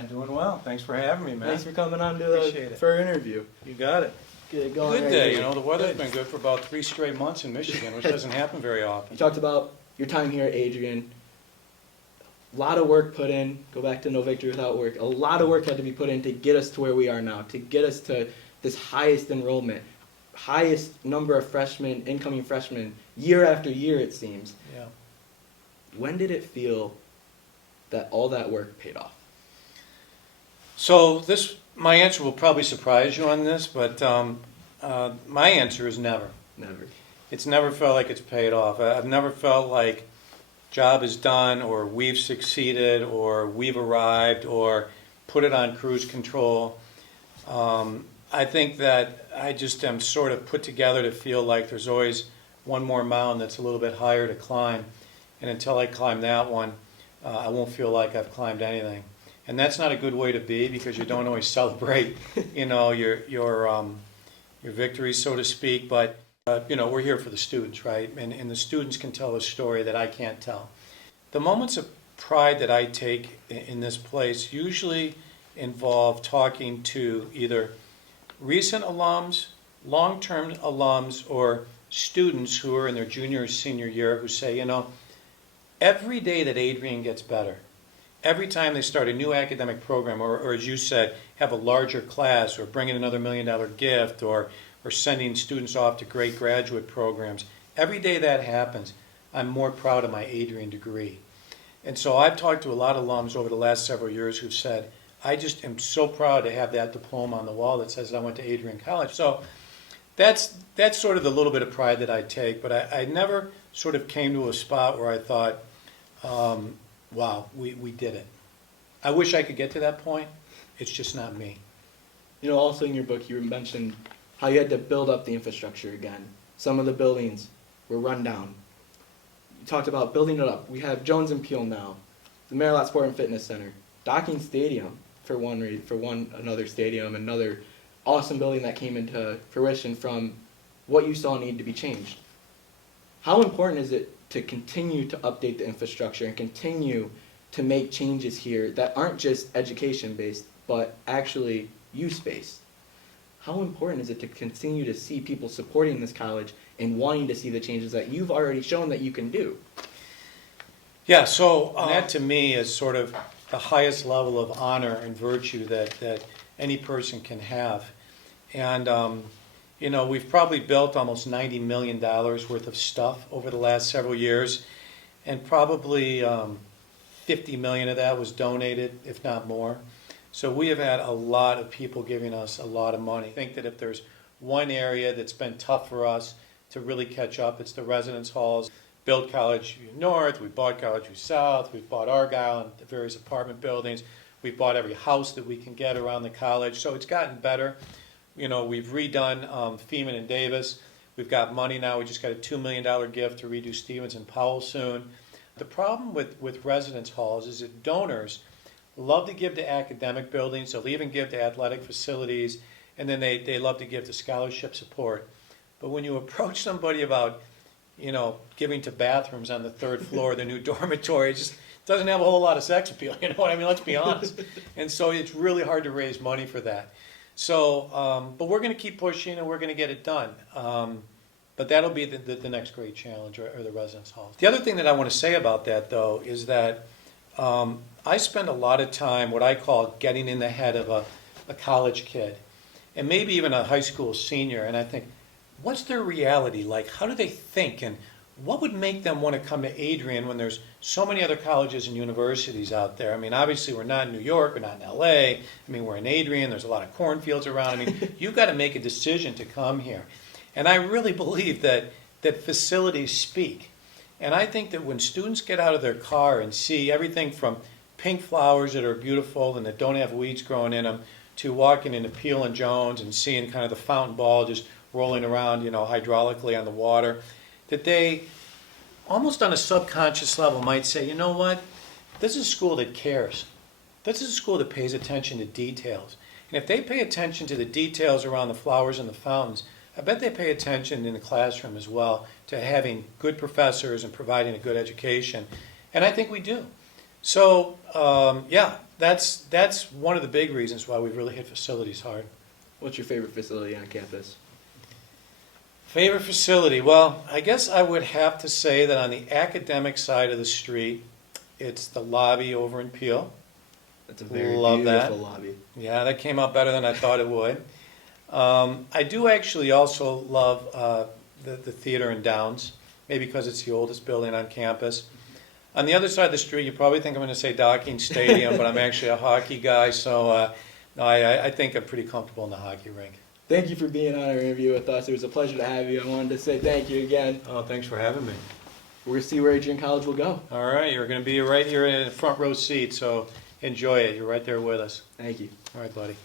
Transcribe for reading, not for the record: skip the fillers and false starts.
today? Doing well. Thanks for having me, man. Thanks for coming on for our interview. You got it. Get it going. Good day. You know, the weather's been good for about 3 straight months in Michigan, which doesn't happen very You often. talked about your time here at Adrian. A lot of work put in. Go back to no victory without work. A lot of work had to be put in to get us to where we are now, to get us to this highest enrollment, highest number of freshmen, incoming freshmen, year after year, it seems. Yeah. When did it feel that all that work paid off? So my answer will probably surprise you on this, but my answer is never. Never. It's never felt like it's paid off. I've never felt like job is done, or we've succeeded, or we've arrived, or put it on cruise control. I think that I just am sort of put together to feel like there's always one more mountain that's a little bit higher to climb, and until I climb that one, I won't feel like I've climbed anything. And that's not a good way to be, because you don't always celebrate, you know, your victories, so to speak. But you know, we're here for the students, right? And the students can tell a story that I can't tell. The moments of pride that I take in this place usually involve talking to either recent alums, long-term alums, or students who are in their junior or senior year who say, you know, every day that Adrian gets better, every time they start a new academic program, or as you said, have a larger class, or bring in another $1 million gift, or sending students off to great graduate programs, every day that happens, I'm more proud of my Adrian degree. And so I've talked to a lot of alums over the last several years who've said, I just am so proud to have that diploma on the wall that says that I went to Adrian College. So that's sort of the little bit of pride that I take, but I never sort of came to a spot where I thought, wow, we did it. I wish I could get to that point. It's just not me. You know, also in your book, you mentioned how you had to build up the infrastructure again. Some of the buildings were run down. You talked about building it up. We have Jones and Peel now, the Maryland Sport and Fitness Center, Docking Stadium another stadium, another awesome building that came into fruition from what you saw needed to be changed. How important is it to continue to update the infrastructure and continue to make changes here that aren't just education-based, but actually use-based? How important is it to continue to see people supporting this college and wanting to see the changes that you've already shown that you can do? Yeah, so that to me is sort of the highest level of honor and virtue that any person can have. And, you know, we've probably built almost $90 million worth of stuff over the last several years, and probably 50 million of that was donated, if not more. So we have had a lot of people giving us a lot of money. I think that if there's one area that's been tough for us to really catch up, it's the residence halls. Built College View North, we bought College View South, we've bought Argyle and the various apartment buildings. We've bought every house that we can get around the college, so it's gotten better. You know, we've redone Feeman and Davis. We've got money now. We just got a $2 million gift to redo Stevens and Powell soon. The problem with residence halls is that donors love to give to academic buildings. They'll even give to athletic facilities, and then they love to give to scholarship support. But when you approach somebody about, you know, giving to bathrooms on the 3rd floor of the new dormitory, it just doesn't have a whole lot of sex appeal, you know what I mean? Let's be honest. And so it's really hard to raise money for that. So, but we're going to keep pushing and we're going to get it done. But that'll be the next great challenge, or the residence halls. The other thing that I want to say about that, though, is that I spend a lot of time, what I call getting in the head of a college kid, and maybe even a high school senior, and I think, what's their reality like? How do they think? And what would make them want to come to Adrian when there's so many other colleges and universities out there? I mean, obviously we're not in New York, we're not in LA. I mean, we're in Adrian, there's a lot of cornfields around. I mean, you've got to make a decision to come here. And I really believe that facilities speak. And I think that when students get out of their car and see everything from pink flowers that are beautiful and that don't have weeds growing in them, to walking into Peel and Jones and seeing kind of the fountain ball just rolling around, you know, hydraulically on the water, that they, almost on a subconscious level, might say, you know what, this is a school that cares. This is a school that pays attention to details. And if they pay attention to the details around the flowers and the fountains, I bet they pay attention in the classroom as well to having good professors and providing a good education. And I think we do. So, yeah, that's one of the big reasons why we've really hit facilities hard. What's your favorite facility on campus? Favorite facility? Well, I guess I would have to say that on the academic side of the street, it's the lobby over in Peel. That's a very Love that. beautiful lobby. Yeah, that came out better than I thought it would. I do actually also love the theater in Downs, maybe because it's the oldest building on campus. On the other side of the street, you probably think I'm going to say Docking Stadium, but I'm actually a hockey guy, so no, I think I'm pretty comfortable in the hockey rink. Thank you for being on our interview with us. It was a pleasure to have you. I wanted to say thank you again. Oh, thanks for having me. We're going to see where Adrian College will go. All right, you're going to be right here in the front row seat, so enjoy it. You're right there with us. Thank you. All right, buddy.